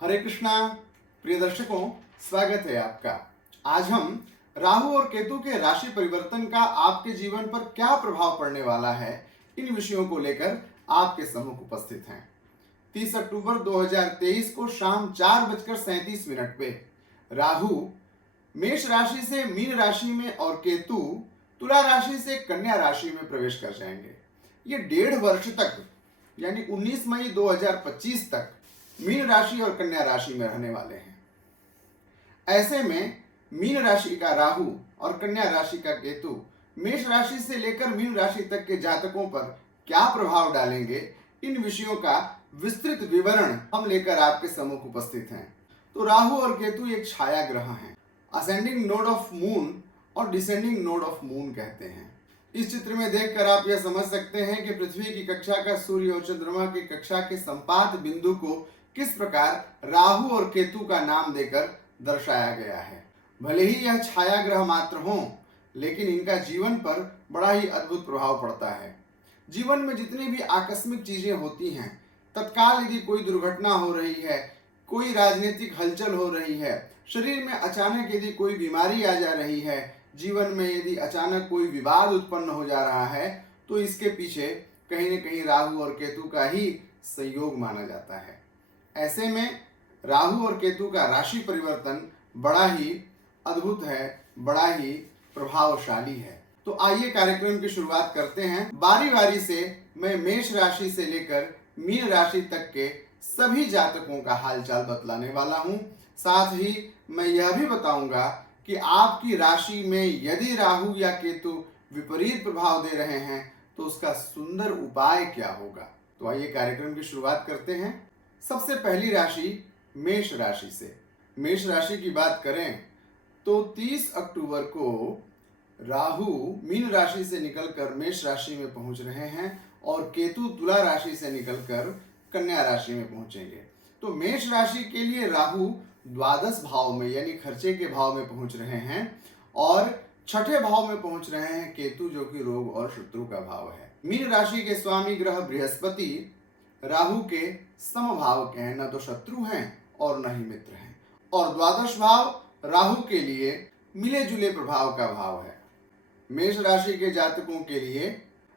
हरे कृष्णा। प्रिय दर्शकों, स्वागत है आपका। आज हम राहु और केतु के राशि परिवर्तन का आपके जीवन पर क्या प्रभाव पड़ने वाला है, इन विषयों को लेकर आपके सम्मुख उपस्थित हैं। 30 अक्टूबर 2023 को शाम 4:37 पे राहु मेष राशि से मीन राशि में और केतु तुला राशि से कन्या राशि में प्रवेश कर जाएंगे। ये 1.5 वर्ष तक यानी 19 मई 2025 तक मीन राशि और कन्या राशि में रहने वाले हैं। ऐसे में मीन राशि का राहु और कन्या राशि का केतु मेष राशि से लेकर मीन राशि तक के जातकों पर क्या प्रभाव डालेंगे, इन विषयों का विस्तृत विवरण हम लेकर आपके सम्मुख उपस्थित हैं। तो राहु और केतु एक छाया ग्रह हैं, असेंडिंग नोड ऑफ मून और डिसेंडिंग नोड ऑफ मून कहते हैं। इस चित्र में देखकर आप यह समझ सकते हैं कि पृथ्वी की कक्षा का सूर्य और चंद्रमा की कक्षा के संपात बिंदु को किस प्रकार राहु और केतु का नाम देकर दर्शाया गया है। भले ही यह छाया ग्रह मात्र हों, लेकिन इनका जीवन पर बड़ा ही अद्भुत प्रभाव पड़ता है। जीवन में जितनी भी आकस्मिक चीजें होती हैं, तत्काल यदि कोई दुर्घटना हो रही है, कोई राजनीतिक हलचल हो रही है, शरीर में अचानक यदि कोई बीमारी आ जा रही है, जीवन में यदि अचानक कोई विवाद उत्पन्न हो जा रहा है, तो इसके पीछे कहीं न कहीं राहु और केतु का ही संयोग माना जाता है। ऐसे में राहु और केतु का राशि परिवर्तन बड़ा ही अद्भुत है, बड़ा ही प्रभावशाली है। तो आइए कार्यक्रम की शुरुआत करते हैं। बारी बारी से मैं मेष राशि से लेकर मीन राशि तक के सभी जातकों का हालचाल बतलाने वाला हूं। साथ ही मैं यह भी बताऊंगा कि आपकी राशि में यदि राहु या केतु विपरीत प्रभाव दे रहे हैं तो उसका सुंदर उपाय क्या होगा। तो आइए कार्यक्रम की शुरुआत करते हैं। सबसे पहली राशि मेष राशि से। मेष राशि की बात करें तो 30 अक्टूबर को राहु मीन राशि से निकलकर मेष राशि में पहुंच रहे हैं और केतु तुला राशि से निकलकर कन्या राशि में पहुंचेंगे। तो मेष राशि के लिए राहु द्वादश भाव में यानी खर्चे के भाव में पहुंच रहे हैं और छठे भाव में पहुंच रहे हैं केतु, जो कि रोग और शत्रु का भाव है। मीन राशि के स्वामी ग्रह बृहस्पति राहु के समभाव के हैं, न तो शत्रु हैं और न ही मित्र हैं। और द्वादश भाव राहु के लिए मिले जुले प्रभाव का भाव है। मेष राशि के जातकों के लिए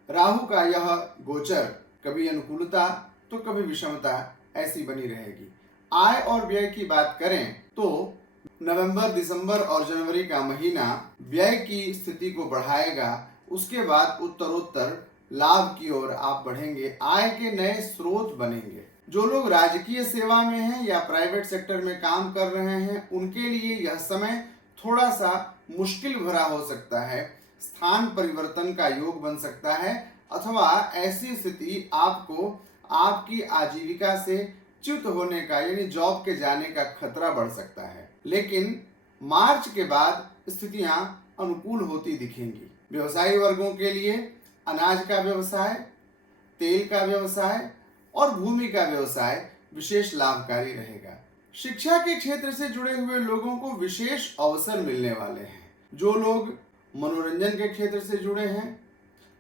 राहु का यह गोचर कभी अनुकूलता तो कभी विषमता ऐसी बनी रहेगी। आय और व्यय की बात करें तो नवंबर, दिसंबर और जनवरी का महीना व्यय की स्थिति को बढ़ाएगा। उसके बाद उत्तरोत्तर लाभ की ओर आप बढ़ेंगे, आय के नए स्रोत बनेंगे। जो लोग राजकीय सेवा में हैं या प्राइवेट सेक्टर में काम कर रहे हैं, उनके लिए यह समय थोड़ा सा मुश्किल भरा हो सकता है। स्थान परिवर्तन का योग बन सकता है अथवा ऐसी स्थिति आपको आपकी आजीविका से च्युत होने का यानी जॉब के जाने का खतरा बढ़ सकता है। लेकिन मार्च के बाद स्थितियां अनुकूल होती दिखेंगी। व्यवसायी वर्गों के लिए अनाज का व्यवसाय, तेल का व्यवसाय और भूमि का व्यवसाय विशेष लाभकारी रहेगा। शिक्षा के क्षेत्र से जुड़े हुए लोगों को विशेष अवसर मिलने वाले हैं। जो लोग मनोरंजन के क्षेत्र से जुड़े हैं,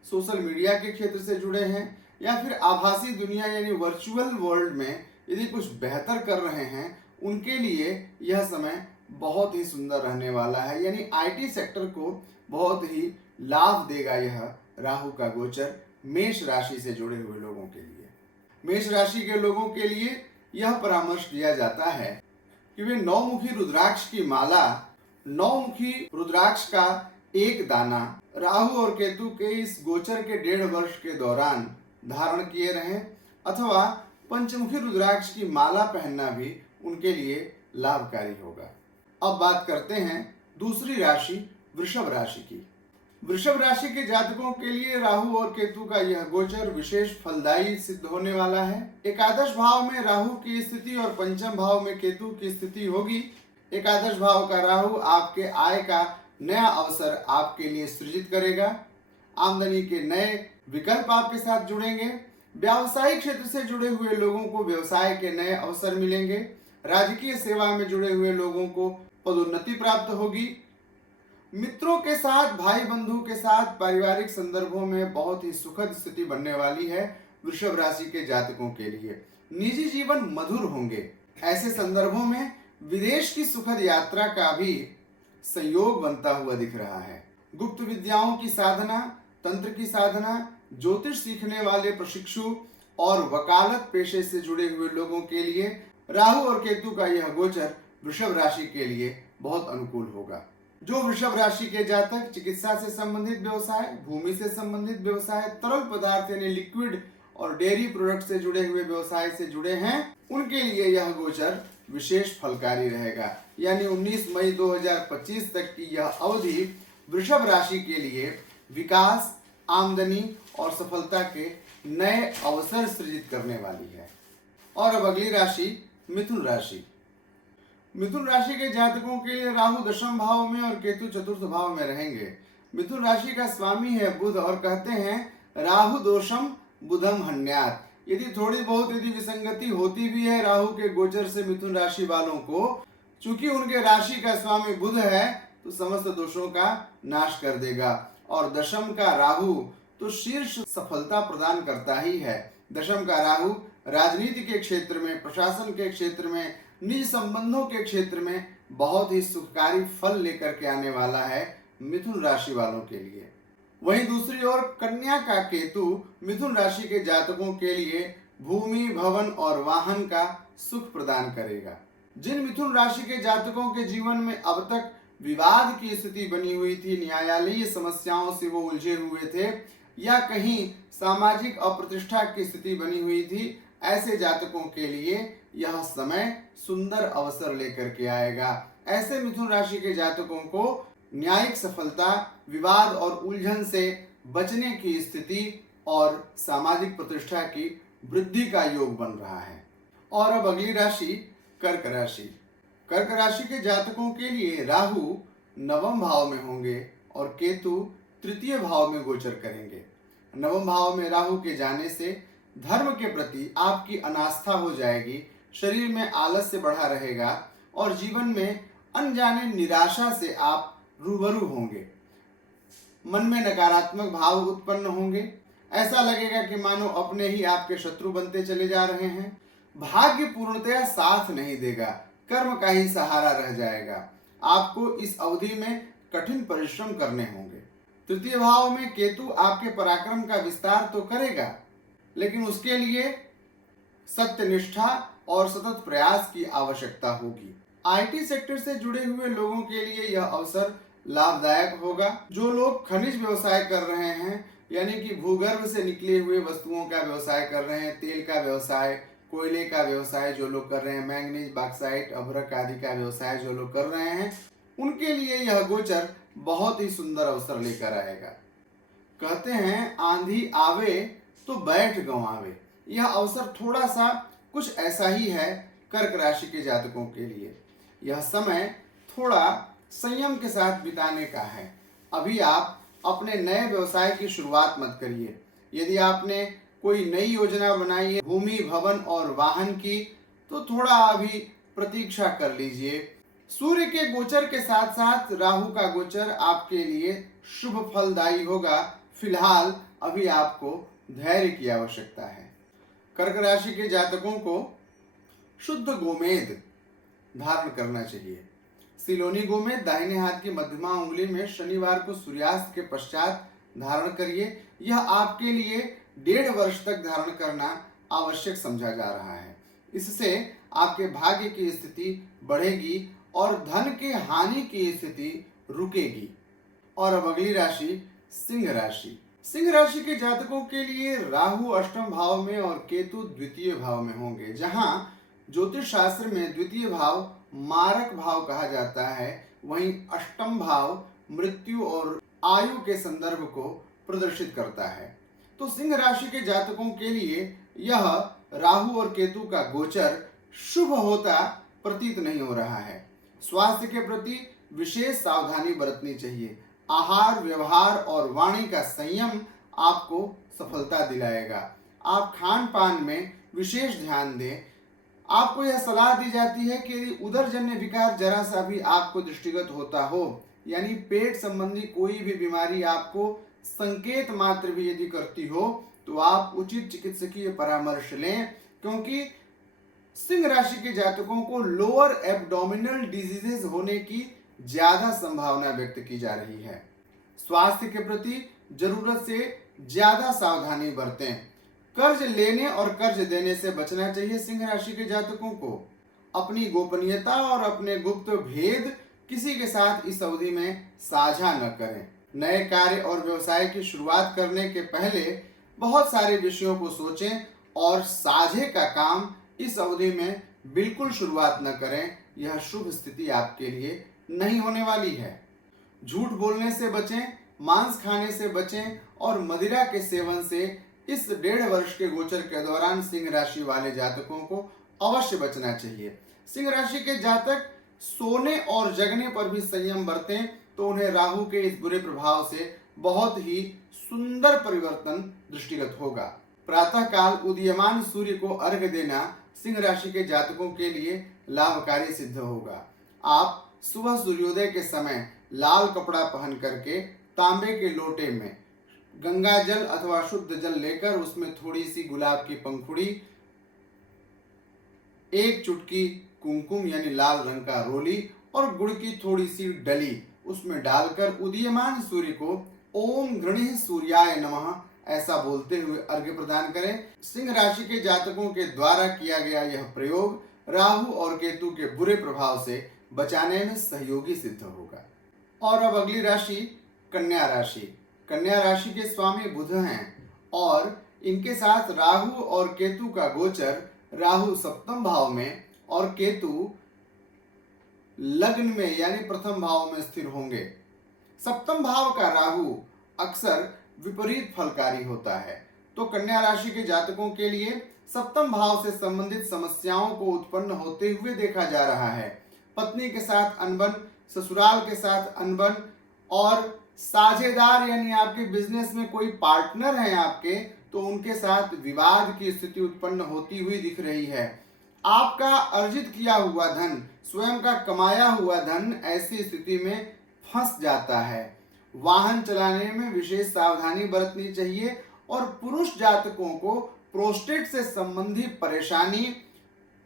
सोशल मीडिया के क्षेत्र से जुड़े हैं या फिर आभासी दुनिया यानी वर्चुअल वर्ल्ड में यदि कुछ बेहतर कर रहे हैं, उनके लिए यह समय बहुत ही सुंदर रहने वाला है। यानी आईटी सेक्टर को बहुत ही लाभ देगा यह राहु का गोचर मेष राशि से जुड़े हुए लोगों के लिए। मेष राशि के लोगों के लिए यह परामर्श दिया जाता है कि वे नौमुखी रुद्राक्ष की माला, नौमुखी रुद्राक्ष का एक दाना राहु और केतु के इस गोचर के 1.5 वर्ष के दौरान धारण किए रहें अथवा पंचमुखी रुद्राक्ष की माला पहनना भी उनके लिए लाभकारी होगा। अब बात करते हैं दूसरी राशि वृषभ राशि की। वृषभ राशि के जातकों के लिए राहु और केतु का यह गोचर विशेष फलदायी सिद्ध होने वाला है। एकादश भाव में राहु की स्थिति और पंचम भाव में केतु की स्थिति होगी। एकादश भाव का राहु आपके आय का नया अवसर आपके लिए सृजित करेगा। आमदनी के नए विकल्प आपके साथ जुड़ेंगे। व्यावसायिक क्षेत्र से जुड़े हुए लोगों को व्यवसाय के नए अवसर मिलेंगे। राजकीय सेवा में जुड़े हुए लोगों को पदोन्नति प्राप्त होगी। मित्रों के साथ, भाई बंधु के साथ पारिवारिक संदर्भों में बहुत ही सुखद स्थिति बनने वाली है वृषभ राशि के जातकों के लिए। निजी जीवन मधुर होंगे। ऐसे संदर्भों में विदेश की सुखद यात्रा का भी संयोग बनता हुआ दिख रहा है। गुप्त विद्याओं की साधना, तंत्र की साधना, ज्योतिष सीखने वाले प्रशिक्षु और वकालत पेशे से जुड़े हुए लोगों के लिए राहु और केतु का यह गोचर वृषभ राशि के लिए बहुत अनुकूल होगा। जो वृषभ राशि के जातक चिकित्सा से संबंधित व्यवसाय, भूमि से संबंधित व्यवसाय, तरल पदार्थ यानी लिक्विड और डेयरी प्रोडक्ट से जुड़े हुए व्यवसाय से जुड़े हैं, उनके लिए यह गोचर विशेष फलकारी रहेगा। यानी 19 मई 2025 तक की यह अवधि वृषभ राशि के लिए विकास, आमदनी और सफलता के नए अवसर सृजित करने वाली है। और अब अगली राशि मिथुन राशि। मिथुन राशि के जातकों के लिए राहु दशम भाव में और केतु चतुर्थ भाव में रहेंगे। मिथुन राशि का स्वामी है बुध और कहते हैं राहु दोषम बुधम हन्यात। यदि थोड़ी बहुत यदि विसंगति होती भी है राहु के गोचर से मिथुन राशि वालों को, चूंकि उनके राशि का स्वामी बुध है तो समस्त दोषों का नाश कर देगा। और दशम का राहु तो शीर्ष सफलता प्रदान करता ही है। दशम का राहु राजनीति के क्षेत्र में, प्रशासन के क्षेत्र में, निज संबंधों के क्षेत्र में बहुत ही सुखकारी फल लेकर के आने वाला है मिथुन राशि वालों के लिए। वहीं दूसरी ओर कन्या का केतु मिथुन राशि के जातकों के लिए भूमि, भवन और वाहन का सुख प्रदान करेगा। जिन मिथुन राशि के जातकों के जीवन में अब तक विवाद की स्थिति बनी हुई थी, न्यायालयीय समस्याओं से वो उलझे हुए थे या कहीं सामाजिक अप्रतिष्ठा की स्थिति बनी हुई थी, ऐसे जातकों के लिए यह समय सुंदर अवसर लेकर के आएगा। ऐसे मिथुन राशि के जातकों को न्यायिक सफलता, विवाद और उलझन से बचने की स्थिति और सामाजिक प्रतिष्ठा की वृद्धि का योग बन रहा है। और अब अगली राशि कर्क राशि। कर्क राशि के जातकों के लिए राहु नवम भाव में होंगे और केतु तृतीय भाव में गोचर करेंगे। नवम भाव में राहु के जाने से धर्म के प्रति आपकी अनास्था हो जाएगी, शरीर में आलस्य बढ़ा रहेगा और जीवन में अनजाने निराशा से आप रूबरू होंगे। मन में नकारात्मक भाव उत्पन्न होंगे। ऐसा लगेगा कि मानो अपने ही आपके शत्रु बनते चले जा रहे हैं। भाग्य पूर्णतया साथ नहीं देगा, कर्म का ही सहारा रह जाएगा। आपको इस अवधि में कठिन परिश्रम करने होंगे। तृतीय भाव में केतु आपके पराक्रम का विस्तार तो करेगा, लेकिन उसके लिए सत्यनिष्ठा और सतत प्रयास की आवश्यकता होगी। आईटी सेक्टर से जुड़े हुए लोगों के लिए यह अवसर लाभदायक होगा। जो लोग खनिज व्यवसाय कर रहे हैं, यानी कि भूगर्भ से निकले हुए वस्तुओं का व्यवसाय कर रहे हैं, तेल का व्यवसाय, कोयले का व्यवसाय जो लोग कर रहे हैं, मैंगनीज, बॉक्साइट, अभ्रक आदि का व्यवसाय जो लोग कर रहे हैं, उनके लिए यह गोचर बहुत ही सुंदर अवसर लेकर आएगा। कहते हैं आंधी आवे तो बैठ गंवावे। यह अवसर थोड़ा सा कुछ ऐसा ही है कर्क राशि के जातकों के लिए। यह समय थोड़ा संयम के साथ बिताने का है। अभी आप अपने नए व्यवसाय की शुरुआत मत करिए। यदि आपने कोई नई योजना बनाई है भूमि, भवन और वाहन की, तो थोड़ा अभी प्रतीक्षा कर लीजिए। सूर्य के गोचर के साथ साथ राहु का गोचर आपके लिए शुभ फलदायी होगा। फिलहाल अभी आपको धैर्य की आवश्यकता है। कर्क राशि के जातकों को शुद्ध गोमेद धारण करना चाहिए। सिलोनी गोमेद दाहिने हाथ की मध्यमा उंगली में शनिवार को सूर्यास्त के पश्चात धारण करिए। यह आपके लिए 1.5 वर्ष तक धारण करना आवश्यक समझा जा रहा है। इससे आपके भाग्य की स्थिति बढ़ेगी और धन के हानि की स्थिति रुकेगी। और अब अगली राशि सिंह राशि। सिंह राशि के जातकों के लिए राहु अष्टम भाव में और केतु द्वितीय भाव में होंगे। जहां ज्योतिष शास्त्र में द्वितीय भाव मारक भाव कहा जाता है, वहीं अष्टम भाव मृत्यु और आयु के संदर्भ को प्रदर्शित करता है। तो सिंह राशि के जातकों के लिए यह राहु और केतु का गोचर शुभ होता प्रतीत नहीं हो रहा है। स्वास्थ्य के प्रति विशेष सावधानी बरतनी चाहिए। आहार, व्यवहार और वाणी का संयम आपको सफलता दिलाएगा। आप खान पान में विशेष ध्यान दें। आपको यह सलाह दी जाती है कि यदि उदरजन्य विकार जरा सा भी आपको दृष्टिगत होता हो, यानी पेट संबंधी कोई भी बीमारी आपको संकेत मात्र भी यदि करती हो, तो आप उचित चिकित्सकीय परामर्श लें, क्योंकि सिंह राशि के जातकों को लोअर एब्डोमिनल डिजीजेस होने की ज्यादा संभावना व्यक्त की जा रही है। स्वास्थ्य के प्रति जरूरत से ज्यादा सावधानी बरतें। कर्ज लेने और कर्ज देने से बचना चाहिए सिंह राशि के जातकों को। अपनी गोपनीयता और अपने गुप्त भेद किसी के साथ इस अवधि में साझा न करें। नए कार्य और व्यवसाय की शुरुआत करने के पहले बहुत सारे विषयों को सोचें और साझे का काम इस अवधि में बिल्कुल शुरुआत न करें। यह शुभ स्थिति आपके लिए नहीं होने वाली है। झूठ बोलने से बचें, मांस खाने से बचें और मदिरा के सेवन से इस 1.5 वर्ष के गोचर के दौरान सिंह राशि वाले जातकों को अवश्य बचना चाहिए। सिंह राशि के जातक सोने और जगने पर भी संयम बरतें तो उन्हें राहु के इस बुरे प्रभाव से बहुत ही सुंदर परिवर्तन दृष्टिगत होगा। प्रातः काल उदीयमान सूर्य को अर्घ्य देना सिंह राशि के जातकों के लिए लाभकारी सिद्ध होगा। आप सुबह सूर्योदय के समय लाल कपड़ा पहन करके तांबे के लोटे में गंगा जल अथवा शुद्ध जल लेकर उसमें थोड़ी सी गुलाब की पंखुड़ी, 1 चुटकी कुमकुम यानी लाल रंग का रोली और गुड़ की थोड़ी सी डली उसमें डालकर उदीयमान सूर्य को ओम गृणीः सूर्याय नमः ऐसा बोलते हुए अर्घ्य प्रदान करें। सिंह राशि के जातकों के द्वारा किया गया यह प्रयोग राहु और केतु के बुरे प्रभाव से बचाने में सहयोगी सिद्ध होगा। और अब अगली राशि कन्या राशि। कन्या राशि के स्वामी बुध हैं और इनके साथ राहु और केतु का गोचर, राहु सप्तम भाव में और केतु लग्न में यानी प्रथम भाव में स्थिर होंगे। सप्तम भाव का राहु अक्सर विपरीत फलकारी होता है, तो कन्या राशि के जातकों के लिए सप्तम भाव से संबंधित समस्याओं को उत्पन्न होते हुए देखा जा रहा है। पत्नी के साथ अनबन, ससुराल के साथ अनबन और साझेदार यानी आपके बिजनेस में कोई पार्टनर हैं आपके, तो उनके साथ विवाद की स्थिति उत्पन्न होती हुई दिख रही है। आपका अर्जित किया हुआ धन, स्वयं का कमाया हुआ धन ऐसी स्थिति में फंस जाता है। वाहन चलाने में विशेष सावधानी बरतनी चाहिए और पुरुष जातकों को प्रोस्टेट से संबंधी परेशानी,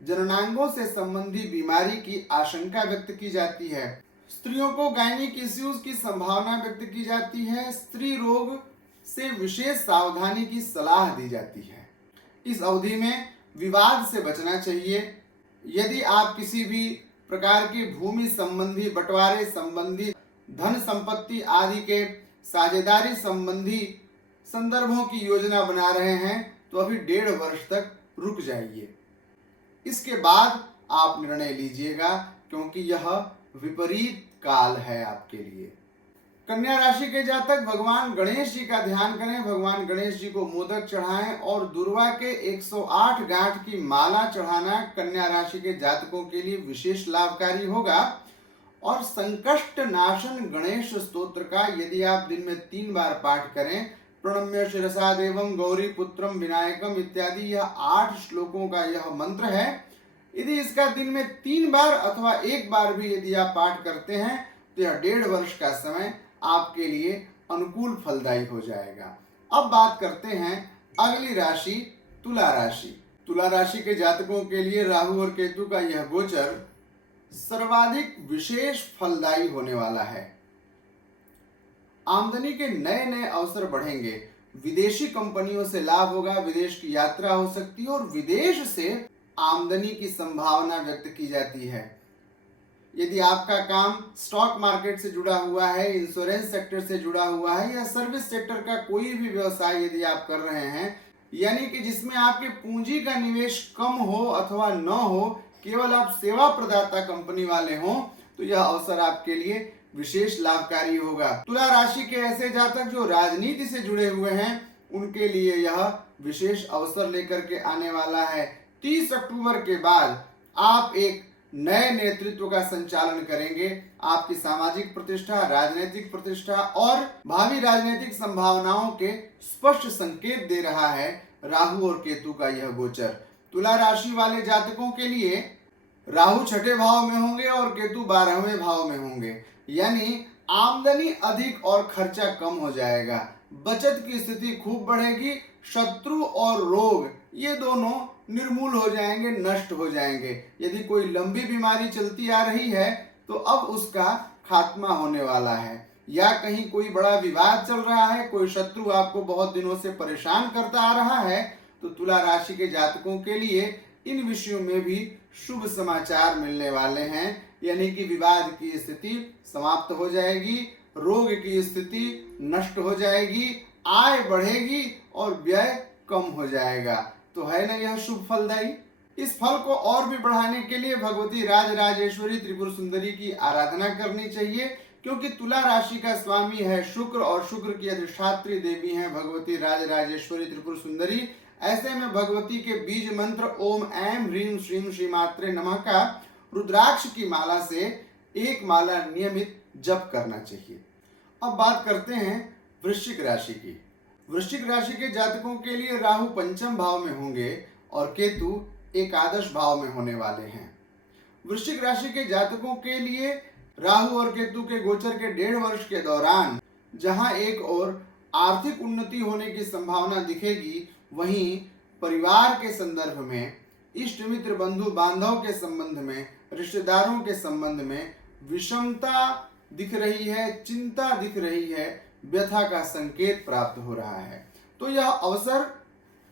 जननांगों से संबंधी बीमारी की आशंका व्यक्त की जाती है। स्त्रियों को गायनिक इश्यूज की संभावना व्यक्त की जाती है। स्त्री रोग से विशेष सावधानी की सलाह दी जाती है। इस अवधि में विवाद से बचना चाहिए। यदि आप किसी भी प्रकार की भूमि संबंधी, बंटवारे संबंधी, धन संपत्ति आदि के साझेदारी संबंधी संदर्भों की योजना बना रहे हैं तो अभी 1.5 वर्ष तक रुक जाइए। इसके बाद आप निर्णय लीजिएगा क्योंकि यह विपरीत काल है आपके लिए। कन्या राशि के जातक भगवान गणेश जी का ध्यान करें। भगवान गणेश जी को मोदक चढ़ाएं और दुर्वा के 108 गांठ की माला चढ़ाना कन्या राशि के जातकों के लिए विशेष लाभकारी होगा। और संकष्ट नाशन गणेश स्तोत्र का यदि आप दिन में 3 बार पाठ करें, प्रणम्य शिरसा देवम गौरी पुत्रम विनायकम इत्यादि, यह 8 श्लोकों का यह मंत्र है। यदि इसका दिन में 3 बार अथवा 1 बार भी यदि आप पाठ करते हैं तो यह 1.5 वर्ष का समय आपके लिए अनुकूल फलदायी हो जाएगा। अब बात करते हैं अगली राशि तुला राशि। तुला राशि के जातकों के लिए राहु और केतु का यह गोचर सर्वाधिक विशेष फलदायी होने वाला है। आमदनी के नए नए अवसर बढ़ेंगे। विदेशी कंपनियों से लाभ होगा, विदेश की यात्रा हो सकती है और विदेश से आमदनी की संभावना व्यक्त की जाती है। यदि आपका काम स्टॉक मार्केट से जुड़ा हुआ है, इंश्योरेंस सेक्टर से जुड़ा हुआ है या सर्विस सेक्टर का कोई भी व्यवसाय यदि आप कर रहे हैं, यानी कि जिसमें आपके पूंजी का निवेश कम हो अथवा न हो, केवल आप सेवा प्रदाता कंपनी वाले हों, तो यह अवसर आपके लिए विशेष लाभकारी होगा। तुला राशि के ऐसे जातक जो राजनीति से जुड़े हुए हैं उनके लिए यह विशेष अवसर लेकर के आने वाला है। 30 अक्टूबर के बाद आप एक नए नेतृत्व का संचालन करेंगे। आपकी सामाजिक प्रतिष्ठा, राजनीतिक प्रतिष्ठा और भावी राजनीतिक संभावनाओं के स्पष्ट संकेत दे रहा है राहु और केतु का यह गोचर। तुला राशि वाले जातकों के लिए राहु 6ठे भाव में होंगे और केतु 12वें भाव में होंगे, यानी आमदनी अधिक और खर्चा कम हो जाएगा। बचत की स्थिति खूब बढ़ेगी। शत्रु और रोग ये दोनों निर्मूल हो जाएंगे, नष्ट हो जाएंगे। यदि कोई लंबी बीमारी चलती आ रही है तो अब उसका खात्मा होने वाला है, या कहीं कोई बड़ा विवाद चल रहा है, कोई शत्रु आपको बहुत दिनों से परेशान करता आ रहा है, तो तुला राशि के जातकों के लिए इन विषयों में भी शुभ समाचार मिलने वाले हैं। यानी कि विवाद की स्थिति समाप्त हो जाएगी, रोग की स्थिति नष्ट हो जाएगी, आय बढ़ेगी और व्यय कम हो जाएगा। तो है ना यह शुभ फलदायी। इस फल को और भी बढ़ाने के लिए भगवती राजराजेश्वरी त्रिपुर सुंदरी की आराधना करनी चाहिए, क्योंकि तुला राशि का स्वामी है शुक्र और शुक्र की अधिष्ठात्री देवी हैं भगवती राजराजेश्वरी त्रिपुर सुंदरी। ऐसे में भगवती के बीज मंत्र ओम ऐं ह्रीं श्रीं श्रीमात्रे नमः का रुद्राक्ष की माला से एक माला नियमित जप करना चाहिए। अब बात करते हैं वृश्चिक राशि की। वृश्चिक राशि के जातकों के लिए राहु पंचम भाव में होंगे और केतु एकादश भाव में होने वाले हैं। वृश्चिक राशि के जातकों के लिए राहु और केतु के गोचर के 1.5 वर्ष के दौरान जहां एक ओर आर्थिक उन्नति होने की संभावना दिखेगी, वहीं परिवार के संदर्भ में, इष्ट मित्र बंधु बांधव के संबंध में, रिश्तेदारों के संबंध में विषमता दिख रही है, चिंता दिख रही है, व्यथा का संकेत प्राप्त हो रहा है। तो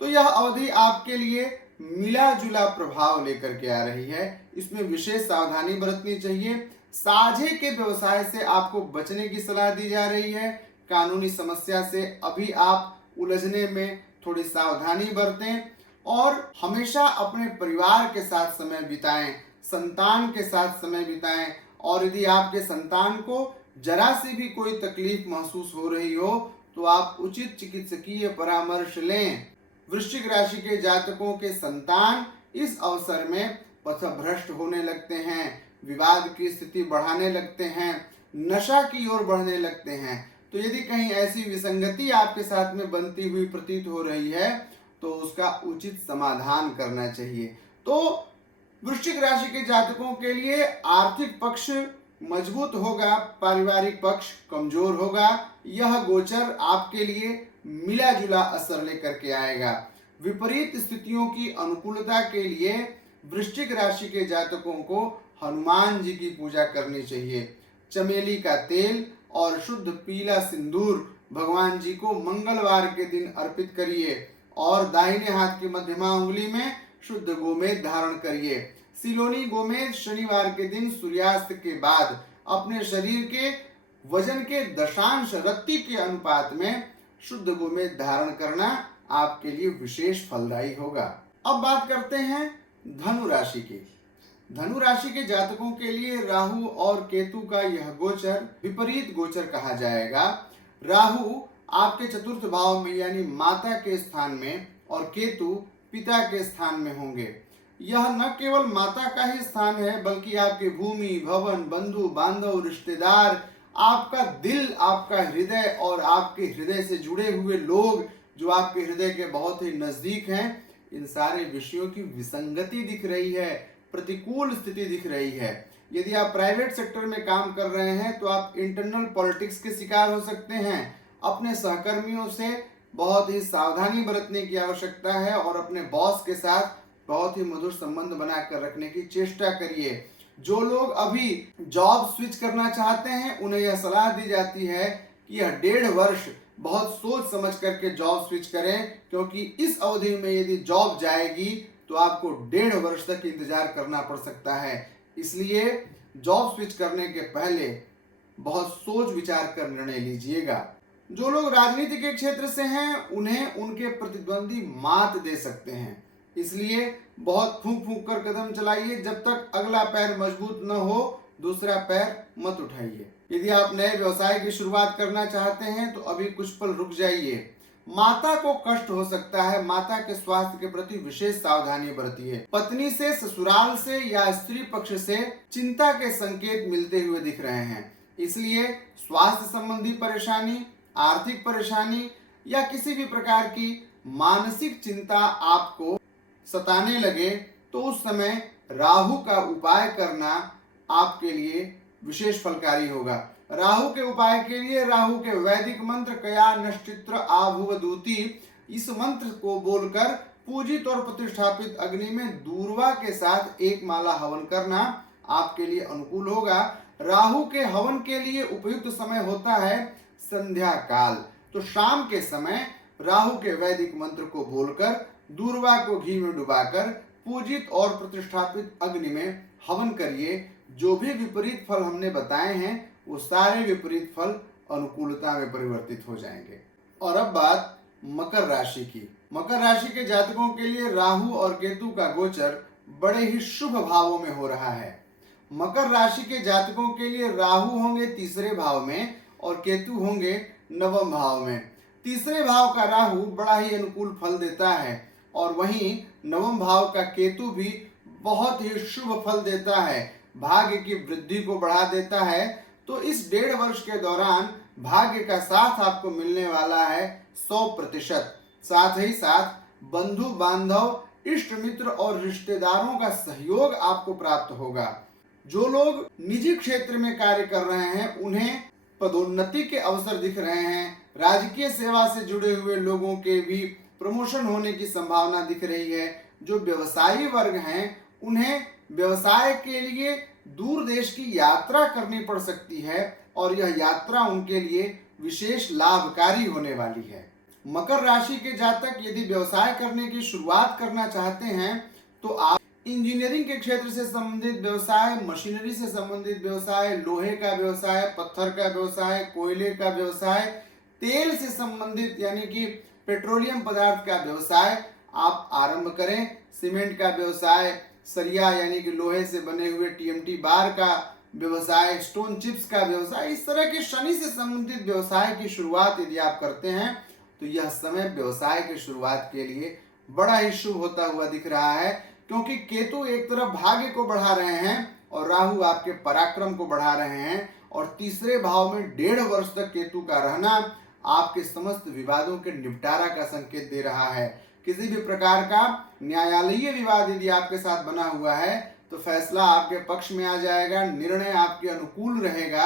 यह अवधि आपके लिए मिला जुला प्रभाव लेकर के आ रही है। इसमें विशेष सावधानी बरतनी चाहिए। साझे के व्यवसाय से आपको बचने की सलाह दी जा रही है। कानूनी समस्या से अभी आप उलझने में थोड़ी सावधानी बरतें और हमेशा अपने परिवार के साथ समय बिताएं, संतान के साथ समय बिताएं। और यदि आपके संतान को जरा सी भी कोई तकलीफ महसूस हो रही हो तो आप उचित चिकित्सकीय परामर्श लें। वृश्चिक राशि के जातकों के संतान इस अवसर में पथभ्रष्ट होने लगते हैं, विवाद की स्थिति बढ़ाने लगते हैं, नशा की ओर बढ़ने लगते हैं। तो यदि कहीं ऐसी विसंगति आपके साथ में बनती हुई प्रतीत हो रही है तो उसका उचित समाधान करना चाहिए। तो वृश्चिक राशि के जातकों के लिए आर्थिक पक्ष मजबूत होगा, पारिवारिक पक्ष कमजोर होगा। यह गोचर आपके लिए मिला जुला असर लेकर के आएगा। विपरीत स्थितियों की अनुकूलता के लिए वृश्चिक राशि के जातकों को हनुमान जी की पूजा करनी चाहिए। चमेली का तेल और शुद्ध पीला सिंदूर भगवान जी को मंगलवार के दिन अर्पित करिए और दाहिने हाथ की मध्यमा उंगली में शुद्ध गोमेद धारण करिए। सिलोनी गोमेद शनिवार के दिन सूर्यास्त के बाद अपने शरीर के वजन के दशांश रत्ती के अनुपात में शुद्ध गोमेद धारण करना आपके लिए विशेष फलदायी होगा। अब बात करते हैं धनु राशि की। धनु राशि के जातकों के लिए राहु और केतु का यह गोचर विपरीत गोचर कहा जाएगा। राहु आपके चतुर्थ भाव में यानी माता के स्थान में और केतु पिता के स्थान में होंगे। यह न केवल माता का ही स्थान है बल्कि आपके भूमि, भवन, बंधु बांधव, रिश्तेदार, आपका दिल, आपका हृदय और आपके हृदय से जुड़े हुए लोग जो आपके हृदय के बहुत ही नजदीक हैं, इन सारे विषयों की विसंगति दिख रही है, प्रतिकूल स्थिति दिख रही है। यदि आप प्राइवेट सेक्टर में काम कर रहे हैं तो आप इंटरनल पॉलिटिक्स के शिकार हो सकते हैं। अपने सहकर्मियों से बहुत ही सावधानी बरतने की आवश्यकता है और अपने बॉस के साथ बहुत ही मधुर संबंध बनाकर रखने की चेष्टा करिए। जो लोग अभी जॉब स्विच करना चाहते हैं उन्हें यह सलाह दी जाती है कि यह 1.5 वर्ष बहुत सोच समझ करके जॉब स्विच करें, क्योंकि इस अवधि में यदि जॉब जाएगी तो आपको 1.5 वर्ष तक इंतजार करना पड़ सकता है। इसलिए जॉब स्विच करने के पहले बहुत सोच विचार कर निर्णय लीजिएगा। जो लोग राजनीति के क्षेत्र से हैं उन्हें उनके प्रतिद्वंदी मात दे सकते हैं, इसलिए बहुत फूंक फूंक कर कदम चलाइए। जब तक अगला पैर मजबूत न हो दूसरा पैर मत उठाइए। यदि आप नए व्यवसाय की शुरुआत करना चाहते हैं तो अभी कुछ पल रुक जाइए। माता को कष्ट हो सकता है, माता के स्वास्थ्य के प्रति विशेष सावधानी बरतिए। पत्नी से, ससुराल से या स्त्री पक्ष से चिंता के संकेत मिलते हुए दिख रहे हैं, इसलिए स्वास्थ्य संबंधी परेशानी, आर्थिक परेशानी या किसी भी प्रकार की मानसिक चिंता आपको सताने लगे तो उस समय राहु का उपाय करना आपके लिए विशेष फलकारी होगा। राहु के उपाय के लिए राहु के वैदिक मंत्र कया नश्चित्र आभुवदूती, इस मंत्र को बोलकर पूजित और प्रतिष्ठापित अग्नि में दूर्वा के साथ एक माला हवन करना आपके लिए अनुकूल होगा। राहु के हवन के लिए उपयुक्त समय होता है संध्या काल। तो शाम के समय राहु के वैदिक मंत्र को बोलकर दूर्वा को घी में डुबाकर पूजित और प्रतिष्ठापित अग्नि में हवन करिए। जो भी विपरीत फल हमने बताए हैं वो सारे विपरीत फल अनुकूलता में परिवर्तित हो जाएंगे। और अब बात मकर राशि की। मकर राशि के जातकों के लिए राहु और केतु का गोचर बड़े ही शुभ भावों में हो रहा है। मकर राशि के जातकों के लिए राहु होंगे तीसरे भाव में और केतु होंगे नवम भाव में। तीसरे भाव का राहु बड़ा ही अनुकूल फल देता है और वहीं नवम भाव का केतु भी बहुत ही शुभ फल देता है, भाग्य की वृद्धि को बढ़ा देता है। तो इस 1.5 वर्ष के दौरान भाग्य का साथ आपको मिलने वाला है 100%। साथ ही साथ बंधु बांधव, इष्ट मित्र और रिश्तेदारों का सहयोग आपको प्राप्त होगा। जो लोग निजी क्षेत्र में कार्य कर रहे हैं उन्हें पदोन्नति के अवसर दिख रहे हैं। राजकीय सेवा से जुड़े हुए लोगों के भी प्रमोशन होने की संभावना दिख रही है। जो व्यवसायी वर्ग हैं उन्हें व्यवसाय के लिए दूर देश की यात्रा करनी पड़ सकती है और यह यात्रा उनके लिए विशेष लाभकारी होने वाली है। मकर राशि के जातक यदि व्यवसाय करने की शुरुआत करना चाहते हैं तो आप इंजीनियरिंग के क्षेत्र से संबंधित व्यवसाय, मशीनरी से संबंधित व्यवसाय, लोहे का व्यवसाय, पत्थर का व्यवसाय, कोयले का व्यवसाय, तेल से संबंधित यानी कि पेट्रोलियम पदार्थ का व्यवसाय आप आरंभ करें। सीमेंट का व्यवसाय, सरिया यानी कि लोहे से बने हुए टीएमटी बार का व्यवसाय, स्टोन चिप्स का व्यवसाय, इस तरह के शनि से संबंधित व्यवसाय की शुरुआत यदि आप करते हैं तो यह समय व्यवसाय की शुरुआत के लिए बड़ा ही शुभ होता हुआ दिख रहा है। क्योंकि केतु एक तरफ भाग्य को बढ़ा रहे हैं और राहु आपके पराक्रम को बढ़ा रहे हैं और तीसरे भाव में 1.5 वर्ष तक केतु का रहना आपके समस्त विवादों के निपटारा का संकेत दे रहा है। किसी भी प्रकार का न्यायालयीय विवाद यदि आपके साथ बना हुआ है तो फैसला आपके पक्ष में आ जाएगा, निर्णय आपके अनुकूल रहेगा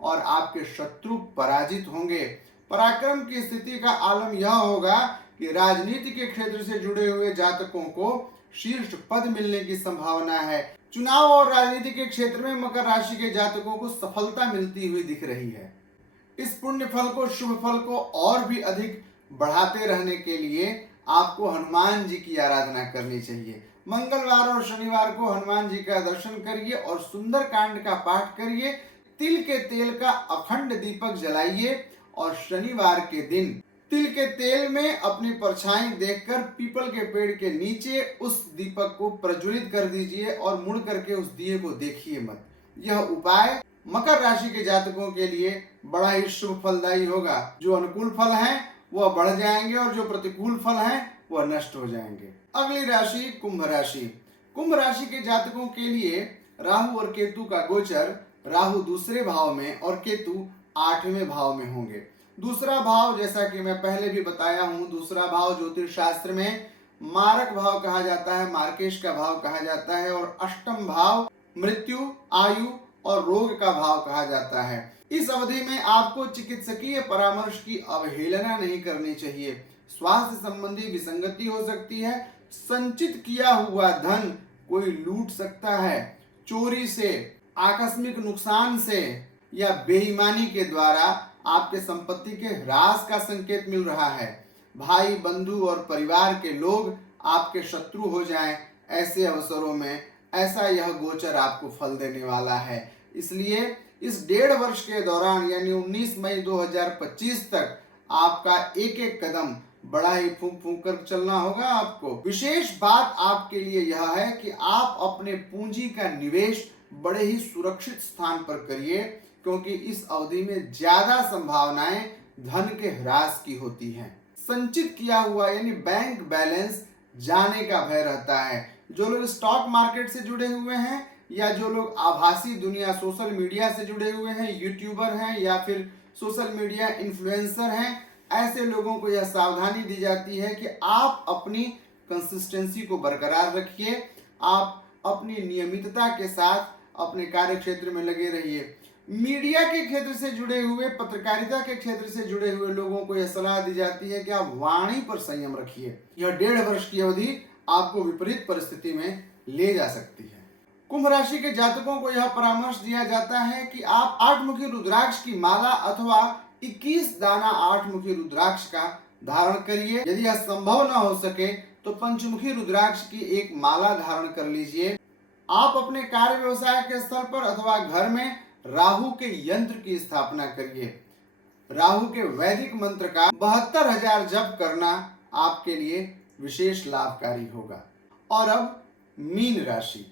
और आपके शत्रु पराजित होंगे। पराक्रम की स्थिति का आलम यह होगा कि राजनीति के क्षेत्र से जुड़े हुए जातकों को शीर्ष पद मिलने की संभावना है। चुनाव और राजनीति के क्षेत्र में मकर राशि के जातकों को सफलता मिलती हुई दिख रही है। इस पुण्य फल को, शुभ फल को और भी अधिक बढ़ाते रहने के लिए आपको हनुमान जी की आराधना करनी चाहिए। मंगलवार और शनिवार को हनुमान जी का दर्शन करिए और सुंदर कांड का पाठ करिए। तिल के तेल का अखंड दीपक जलाइए और शनिवार के दिन तिल के तेल में अपनी परछाई देखकर पीपल के पेड़ के नीचे उस दीपक को प्रज्वलित कर दीजिए और मुड़ करके उस दिए को देखिए मत। यह उपाय मकर राशि के जातकों के लिए बड़ा ही शुभ फलदायी होगा। जो अनुकूल फल हैं वह बढ़ जाएंगे और जो प्रतिकूल फल हैं वह नष्ट हो जाएंगे। अगली राशि कुंभ राशि। कुंभ राशि के जातकों के लिए राहु और केतु का गोचर, राहु दूसरे भाव में और केतु 8वें भाव में होंगे। दूसरा भाव, जैसा कि मैं पहले भी बताया हूं, दूसरा भाव ज्योतिष शास्त्र में मारक भाव कहा जाता है, मार्केश का भाव कहा जाता है और अष्टम भाव मृत्यु, आयु और रोग का भाव कहा जाता है। इस अवधि में आपको चिकित्सकीय परामर्श की अवहेलना नहीं करनी चाहिए। स्वास्थ्य संबंधी विसंगति हो सकती है। संचित किया हुआ धन कोई लूट सकता है। चोरी से, आकस्मिक नुकसान से या बेईमानी के द्वारा आपके संपत्ति के ह्रास का संकेत मिल रहा है। भाई, बंधु और परिवार के लोग आपके शत्रु हो जाएं, ऐसे अवसरों में ऐसा यह गोचर आपको फल देने वाला है। इसलिए इस 1.5 वर्ष के दौरान यानी 19 मई 2025 तक आपका एक एक कदम बड़ा ही फूंक फूंक कर चलना होगा आपको। विशेष बात आपके लिए यह है कि आप अपने पूंजी का निवेश बड़े ही सुरक्षित स्थान पर करिए, क्योंकि इस अवधि में ज्यादा संभावनाएं धन के ह्रास की होती हैं। संचित किया हुआ यानी बैंक बैलेंस जाने का भय रहता है। जो लोग स्टॉक मार्केट से जुड़े हुए हैं या जो लोग आभासी दुनिया, सोशल मीडिया से जुड़े हुए हैं, यूट्यूबर हैं या फिर सोशल मीडिया इन्फ्लुएंसर हैं, ऐसे लोगों को यह सावधानी दी जाती है कि आप अपनी कंसिस्टेंसी को बरकरार रखिए। आप अपनी नियमितता के साथ अपने कार्य क्षेत्र में लगे रहिए। मीडिया के क्षेत्र से जुड़े हुए, पत्रकारिता के क्षेत्र से जुड़े हुए लोगों को यह सलाह दी जाती है कि आप वाणी पर संयम रखिए। यह 1.5 वर्ष की अवधि आपको विपरीत परिस्थिति में ले जा सकती है। कुंभ राशि के जातकों को यह परामर्श दिया जाता है कि आप 8 मुखी रुद्राक्ष की माला अथवा 21 दाना 8 मुखी रुद्राक्ष का धारण करिए। यदि यह संभव न हो सके तो पंचमुखी रुद्राक्ष की एक माला धारण कर लीजिए। आप अपने कार्य व्यवसाय के स्थल पर अथवा घर में राहु के यंत्र की स्थापना करिए। राहु के वैदिक मंत्र का 72,000 जप करना आपके लिए विशेष लाभकारी होगा। और अब मीन राशि,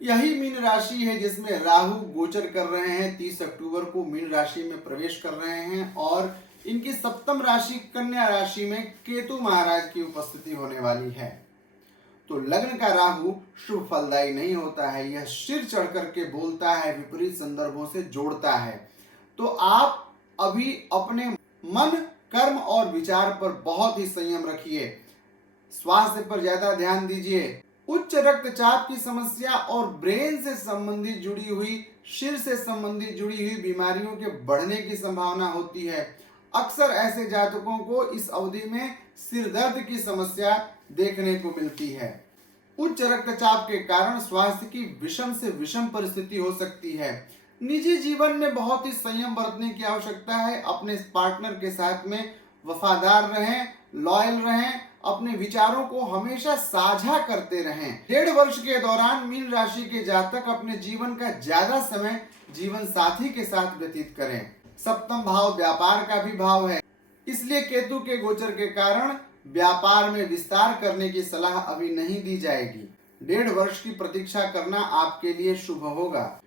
यही मीन राशि है जिसमें राहु गोचर कर रहे हैं। 30 अक्टूबर को मीन राशि में प्रवेश कर रहे हैं और इनकी सप्तम राशि कन्या राशि में केतु महाराज की उपस्थिति होने वाली है। तो लग्न का राहु शुभ फलदायी नहीं होता है, यह सिर चढ़ करके बोलता है, विपरीत संदर्भों से जोड़ता है। तो आप अभी अपने मन, कर्म और विचार पर बहुत ही संयम रखिए। स्वास्थ्य पर ज्यादा ध्यान दीजिए। उच्च रक्तचाप की समस्या और ब्रेन से संबंधित जुड़ी हुई, सिर से संबंधित जुड़ी हुई बीमारियों के बढ़ने की संभावना होती है। अक्सर ऐसे जातकों को इस अवधि में सिर दर्द की समस्या देखने को मिलती है। उच्च रक्तचाप के कारण स्वास्थ्य की विषम से विषम परिस्थिति हो सकती है। निजी जीवन में बहुत ही संयम बरतने की आवश्यकता है। अपने पार्टनर के साथ में वफादार रहें, लॉयल रहें, अपने विचारों को हमेशा साझा करते रहें। 1.5 वर्ष के दौरान मीन राशि के जातक अपने जीवन का ज्यादा समय जीवन साथी के साथ व्यतीत करें। सप्तम भाव व्यापार का भी भाव है, इसलिए केतु के गोचर के कारण व्यापार में विस्तार करने की सलाह अभी नहीं दी जाएगी। 1.5 वर्ष की प्रतीक्षा करना आपके लिए शुभ होगा।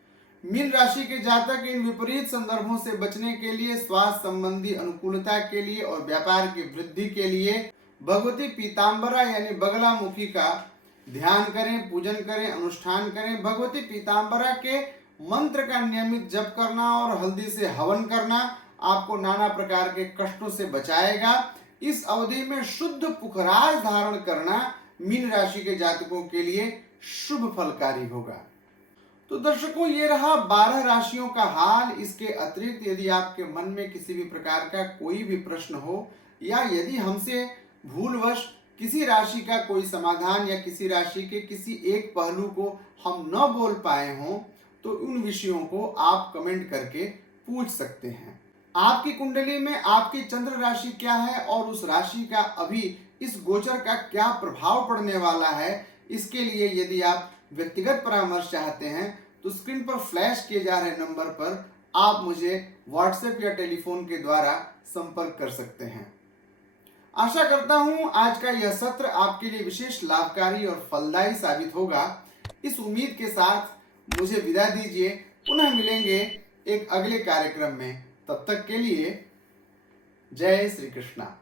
मीन राशि के जातक इन विपरीत संदर्भों से बचने के लिए, स्वास्थ्य संबंधी अनुकूलता के लिए और व्यापार की वृद्धि के लिए भगवती पीताम्बरा यानी बगलामुखी का ध्यान करें, पूजन करें, अनुष्ठान करें। भगवती पीताम्बरा के मंत्र का नियमित जप करना और हल्दी से हवन करना आपको नाना प्रकार के कष्टों से बचाएगा। इस अवधि में शुद्ध पुखराज धारण करना मीन राशि के जातकों के लिए शुभ फलकारी होगा। तो दर्शकों, ये रहा 12 राशियों का हाल। इसके अतिरिक्त यदि आपके मन में किसी भी प्रकार का कोई भी प्रश्न हो या यदि हमसे भूलवश किसी राशि का कोई समाधान या किसी राशि के किसी एक पहलू को हम न बोल पाए हों, तो उन विषयों को आप कमेंट करके पूछ सकते हैं। आपकी कुंडली में आपकी चंद्र राशि क्या है और उस राशि का अभी इस गोचर का क्या प्रभाव पड़ने वाला है, इसके लिए यदि आप व्यक्तिगत परामर्श चाहते हैं तो स्क्रीन पर फ्लैश किए जा रहे नंबर पर आप मुझे व्हाट्सएप या टेलीफोन के द्वारा संपर्क कर सकते हैं। आशा करता हूं आज का यह सत्र आपके लिए विशेष लाभकारी और फलदायी साबित होगा। इस उम्मीद के साथ मुझे विदा दीजिए। पुनः मिलेंगे एक अगले कार्यक्रम में। तब तक के लिए जय श्री कृष्णा।